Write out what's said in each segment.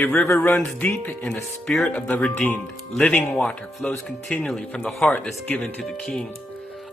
A river runs deep in the spirit of the redeemed. Living water flows continually from the heart that's given to the King.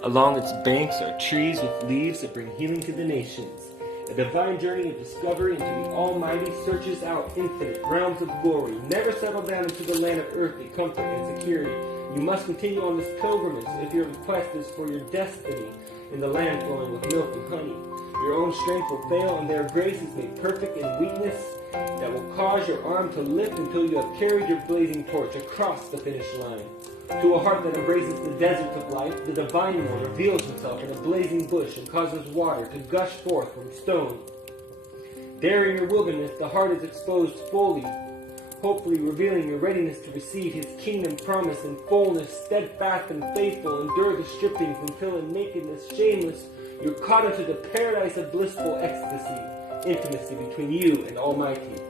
Along its banks are trees with leaves that bring healing to the nations. A divine journey of discovery into the Almighty searches out infinite realms of glory. Never settle down into the land of earthly comfort and security. You must continue on this pilgrimage if your request is for your destiny in the land flowing with milk and honey. Your own strength will fail, and their grace is made perfect in weakness that will cause your arm to lift until you have carried your blazing torch across the finish line. To a heart that embraces the deserts of life, the Divine One reveals himself in a blazing bush and causes water to gush forth from stone. There in your wilderness, the heart is exposed fully, hopefully revealing your readiness to receive his kingdom promise in fullness. Steadfast and faithful, endure the strippings until in nakedness, shameless, you're caught into the paradise of blissful ecstasy, intimacy between you and Almighty.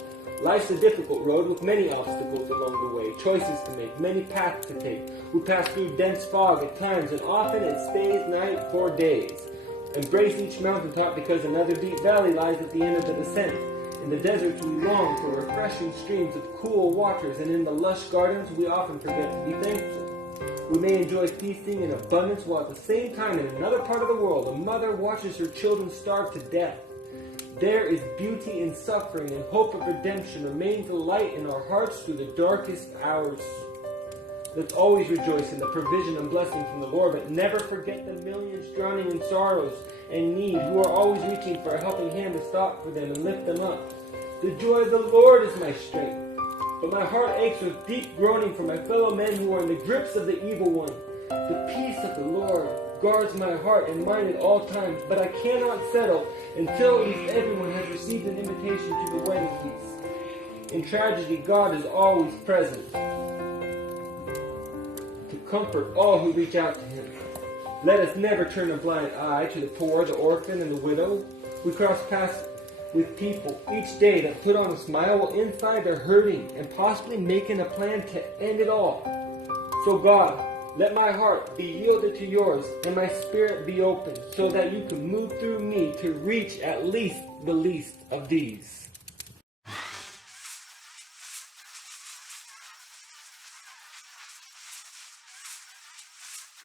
Life's a difficult road with many obstacles along the way, choices to make, many paths to take. We pass through dense fog at times, and often it stays night for days. Embrace each mountaintop because another deep valley lies at the end of the descent. In the deserts we long for refreshing streams of cool waters, and in the lush gardens we often forget to be thankful. We may enjoy feasting in abundance while at the same time in another part of the world a mother watches her children starve to death. There is beauty in suffering, and hope of redemption remains a light in our hearts through the darkest hours. Let's always rejoice in the provision and blessing from the Lord, but never forget the millions drowning in sorrows and need, who are always reaching for a helping hand to stop for them and lift them up. The joy of the Lord is my strength, but my heart aches with deep groaning for my fellow men who are in the grips of the evil one. The peace of the Lord guards my heart and mind at all times, but I cannot settle until at least everyone has received an invitation to the wedding feast. In tragedy, God is always present to comfort all who reach out to him. Let us never turn a blind eye to the poor, the orphan, and the widow. We cross paths with people each day that put on a smile while inside they're hurting and possibly making a plan to end it all. So God, let my heart be yielded to yours and my spirit be open so that you can move through me to reach at least the least of these.